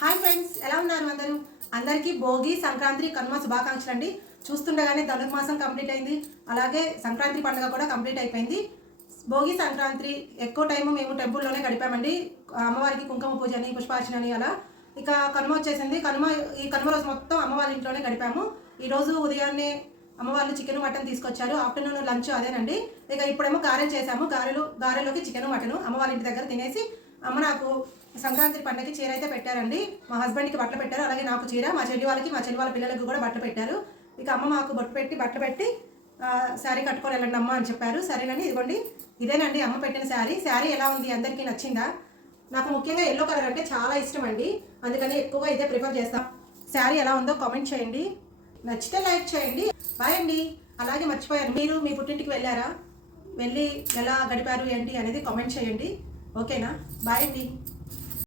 Hi friends, ఎలా ఉన్నారు అందరూ? అందరికీ భోగి సంక్రాంతి కనుమ శుభాకాంక్షలు అండి. చూస్తుండగానే ధనుర్మాసం కంప్లీట్ అయింది, అలాగే సంక్రాంతి పండుగ కూడా కంప్లీట్ అయిపోయింది. భోగి సంక్రాంతి ఎక్కువ టైం మేము టెంపుల్లోనే గడిపామండి. అమ్మవారికి కుంకుమ పూజని, పుష్పార్చనని అలా. ఇక కనుమ వచ్చేసింది. ఈ కనుమ రోజు మొత్తం అమ్మవారి ఇంట్లోనే గడిపాము. ఈరోజు ఉదయాన్నే అమ్మవాళ్ళు చికెన్ మటన్ తీసుకొచ్చారు. ఆఫ్టర్నూన్ లంచ్ అదేనండి. ఇక ఇప్పుడేమో గారెలు చేసాము. గారెలోకి చికెన్ మటన్ అమ్మవారి ఇంటి దగ్గర తినేసి అమ్మ నాకు సంక్రాంతి పండుగకి చీర అయితే పెట్టారండి. మా హస్బెండ్కి బట్టలు పెట్టారు, అలాగే నాకు చీర, మా చెల్లి వాళ్ళ పిల్లలకి కూడా బట్టలు పెట్టారు. ఇక అమ్మ మాకు బట్టలు పెట్టి శారీ కట్టుకొని వెళ్ళండి అమ్మ అని చెప్పారు. సరేనండి, ఇదిగోండి ఇదేనండి అమ్మ పెట్టిన శారీ ఎలా ఉంది, అందరికీ నచ్చిందా? నాకు ముఖ్యంగా ఎల్లో కలర్ అంటే చాలా ఇష్టం అండి, అందుకని ఎక్కువగా ఇదే ప్రిఫర్ చేస్తాం. శారీ ఎలా ఉందో కామెంట్ చేయండి, నచ్చితే లైక్ చేయండి. బాయ్ అండి. అలాగే మర్చిపోయారు, మీరు మీ పుట్టింటికి వెళ్ళారా? వెళ్ళి ఎలా గడిపారు ఏంటి అనేది కామెంట్ చేయండి. ఓకేనా? బాయ్ అండి.